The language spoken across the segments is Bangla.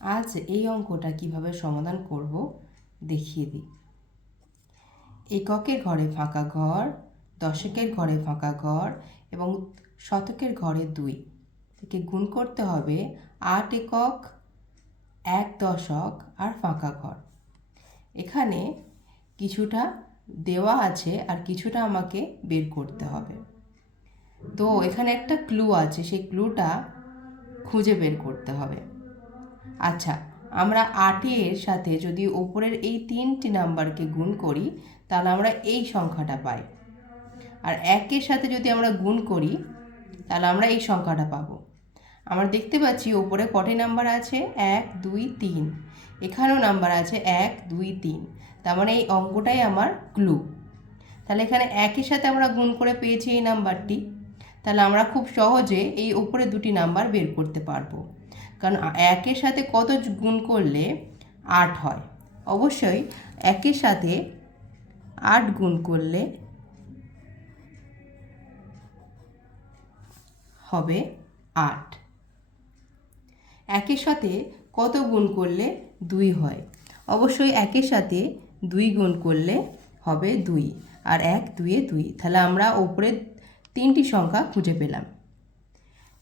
আজ এই অঙ্কটা কীভাবে সমাধান করব দেখিয়ে দিই। এককের ঘরে ফাঁকা ঘর, দশকের ঘরে ফাঁকা ঘর এবং শতকের ঘরে দুই। থেকে গুণ করতে হবে আট একক, এক দশক আর ফাঁকা ঘর। এখানে কিছুটা দেওয়া আছে আর কিছুটা আমাকে বের করতে হবে। তো এখানে একটা ক্লু আছে, সেই ক্লুটা খুঁজে বের করতে হবে। আচ্ছা আমরা আটের সাথে যদি ওপরের এই তিনটি নাম্বারকে গুণ করি, তাহলে আমরা এই সংখ্যাটা পাই। আর একের সাথে যদি আমরা গুণ করি, তাহলে আমরা এই সংখ্যাটা পাবো। আমরা দেখতে পাচ্ছি ওপরে কটি নাম্বার আছে? এক, দুই, তিন। এখানেও নাম্বার আছে এক, দুই, তিন। তার মানে এই অঙ্কটাই আমার ক্লু তাহলে এখানে একের সাথে আমরা গুণ করে পেয়েছি এই নাম্বারটি। তাহলে আমরা খুব সহজে এই ওপরে দুটি নাম্বার বের করতে পারব। কারণ একের সাথে কত গুণ করলে আট হয়? অবশ্যই একের সাথে আট গুণ করলে হবে আট। একের সাথে কত গুণ করলে দুই হয়? অবশ্যই একের সাথে দুই গুণ করলে হবে দুই। আর এক দুইয়ে দুই। তাহলে আমরা ওপরে তিনটি সংখ্যা খুঁজে পেলাম।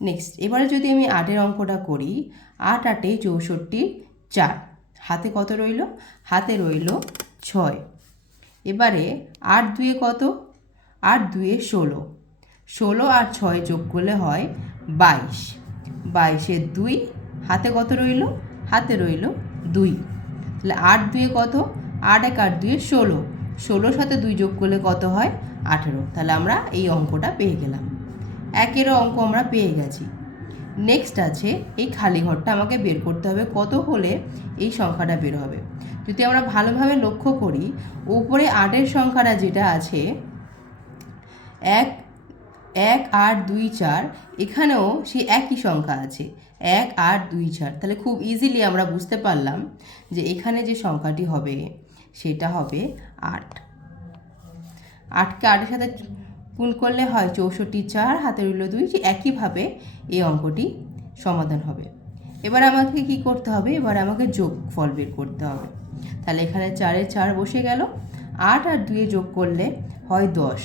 নেক্সট এবারে যদি আমি আটের অঙ্কটা করি, আট, আটে চৌষট্টি, চার। হাতে কত রইল? হাতে রইল ছয়। এবারে আট দুয়ে কত? আট দুয়ে ষোলো। ষোলো আর ছয় যোগ করলে হয় বাইশ। বাইশের দুই, হাতে কত রইল? হাতে রইল দুই। তাহলে আট দুয়ে কত? আট এক আট দুয়ে ষোলো। ষোলোর সাথে দুই যোগ করলে কত হয়? আঠেরো। তাহলে আমরা এই অঙ্কটা পেয়ে গেলাম। একেরও অঙ্ক আমরা পেয়ে গেছি। নেক্সট আছে, এই খালি ঘরটা আমাকে বের করতে হবে। কত হলে এই সংখ্যাটা বের হবে? যদি আমরা ভালোভাবে লক্ষ্য করি, উপরে আটের সংখ্যাটা যেটা আছে, এক এক, আট, দুই, চার, এখানেও সেই একই সংখ্যা আছে। এক, আট, দুই, চার। তাহলে খুব ইজিলি আমরা বুঝতে পারলাম যে এখানে যে সংখ্যাটি হবে, সেটা হবে আট। আটকে আটের সাথে গুণ করলে হয় চৌষট্টি চার, হাতে রইল দুই একইভাবে এই অঙ্কটি সমাধান হবে। এবার আমাকে কি করতে হবে? এবার আমাকে যোগ ফল বের করতে হবে। তাহলে এখানে চারে চার বসে গেল। আট আর দুয়ে যোগ করলে হয় দশ।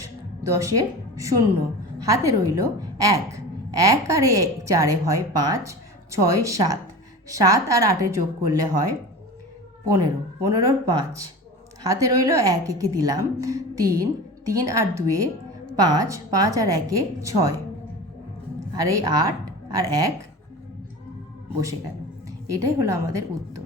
দশের শূন্য। হাতে রইল এক। এক আর এ চারে হয় পাঁচ, ছয় সাত। সাত আর আটে যোগ করলে হয় পনেরো। পনেরোর পাঁচ। হাতে রইল এক, একে দিলাম তিন। তিন আর দুয়ে পাঁচ পাঁচ আর একে ছয়। আর এই আট আর এক বসে গেল। এটাই হলো আমাদের উত্তর।